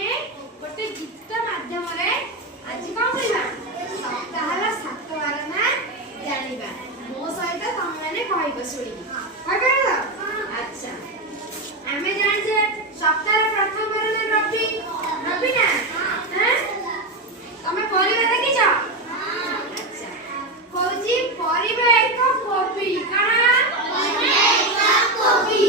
गोटे गीत माध्यम आज कौन करवा सप्ताह 7 बार ना जानिबा मो सहित तुम मैंने कहब शुणी अच्छा आमे जान जे सप्ताह प्रथम बार ना रवि रवि ना हैं तमे परिबा देखिछ अच्छा कहूची परिबा एक कोबी काना परिबा एक कोबी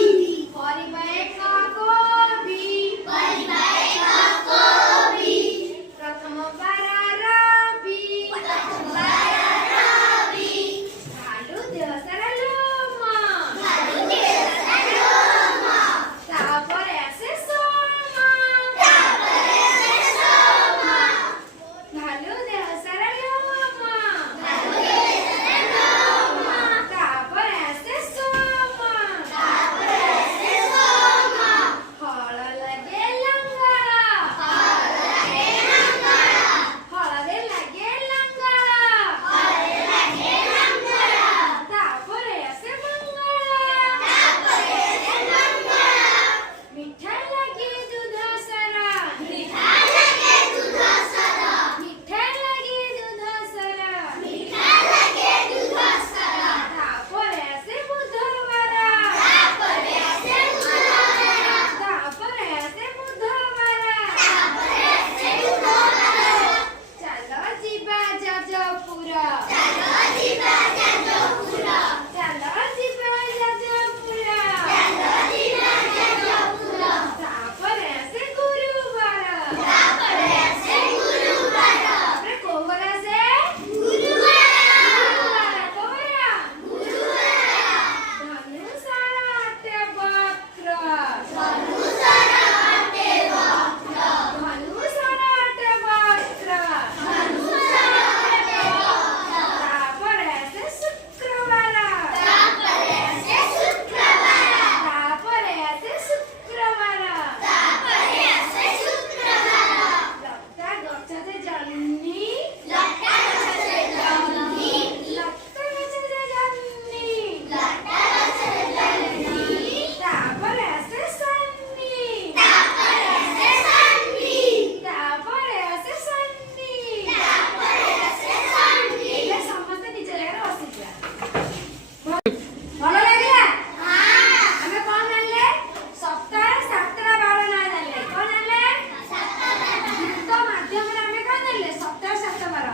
परिबा एक कोबी परिबा एक कोबी प्रथम बार रवि प्रथम बार रवि भालू देह सारा लोम भालू देह सारा लोम तापर आसे सोम तापर आसे सोम भालू देह सारा लोम भालू देह सारा लोम तापर आसे सोम तापर आसे सोम फल लागे लंगड़ फल लागे लंगड़ फलरे लागे लंगड़ फलरे लागे लंगड़ तापर आसे मंगल तापर आसे मंगल मिठा लागे दूध सारा मिठा लागे दूध सारा मिठा लागे दूध सारा मिठा लागे दूध सारा तापर आसे बुधवार तापर आसे बुधवार तापर आसे बुधवार तापर आसे बुधवार चलो जीवा जाजपुर चलो जीवा जाजपुर चलो जीवा जाजपुर चलो जीवा जाजपुर तापर आसे गुरुवार तापर आसे गुरुवार रे कोवर आसे गुरुवार कोवर गुरुवार धनुषार आटे वक्र धनुषार आटे वक्र धनुषार आटे वक्र धनुषार आटे वक्र तापर आसे शुक्रवार तापर आसे शुक्रवार तापर आसे शुक्रवार तापर आसे शुक्रवार लता गछते जन्नी लता गछते जन्नी लता गछते जन्नी लता गछते जन्नी तापर आसे सन्नी तापर आसे सन्नी तापर आसे सन्नी तापर आसे सन्नी ये समस्त निज जगह बसिजा ଭଲ ଲାଗିଲା ଆମେ କଣ ଜାଣିଲେ ସପ୍ତାହ 7ଟା ବାର ନା ଜାଣିଲେ କଣ ଜାଣିଲେ ଗୀତ ମାଧ୍ୟମରେ ଆମେ କଣ ଜାଣିଲେ ସପ୍ତାହ 7 ବାର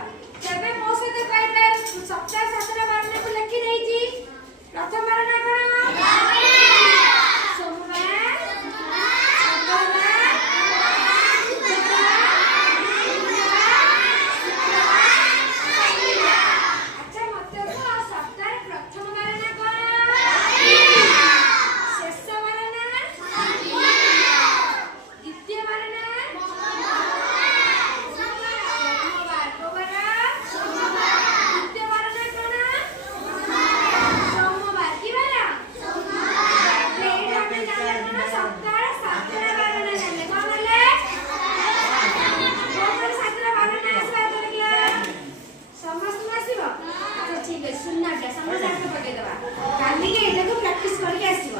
ତେବେ ମୋ ସହିତ କହିବେ ସପ୍ତାହ 7ଟା ବାର ନାକୁ ଲେଖି ଦେଇଛି ପ୍ରଥମ ବାର ନା କଣ ସୋମବାର ମଙ୍ଗଳବାର ଆଚ୍ଛା ମତେ କୁହ ସପ୍ତାହର ପ୍ରଥମ ବାର ନା କଣ ଶେଷ ବାର ନା ଦ୍ୱିତୀୟ ବାର ନା ସୋମବାର କୋବାର ଦ୍ୱିତୀୟ ବାର ନା କଣ ସୋମବାର କି ବାର ଏଇଟା ଆମେ ଜାଣିଲେ କଣ ସପ୍ତାହର 7ଟା ବାର ନା ଜାଣିଲେ କଣ କଲେ କୋଉପରି 7ଟା ବାର ନା ଆସିବା ଦେଖିଲା ସମସ୍ତଙ୍କୁ ଆସିବ ଆଚ୍ଛା ଠିକ ଅଛି ଶୂନ୍ୟଟା ସମସ୍ତେ ହାତ ପକେଇଦବା କାଲିକି ଏଇଟାକୁ ପ୍ରାକ୍ଟିସ କରିକି ଆସିବ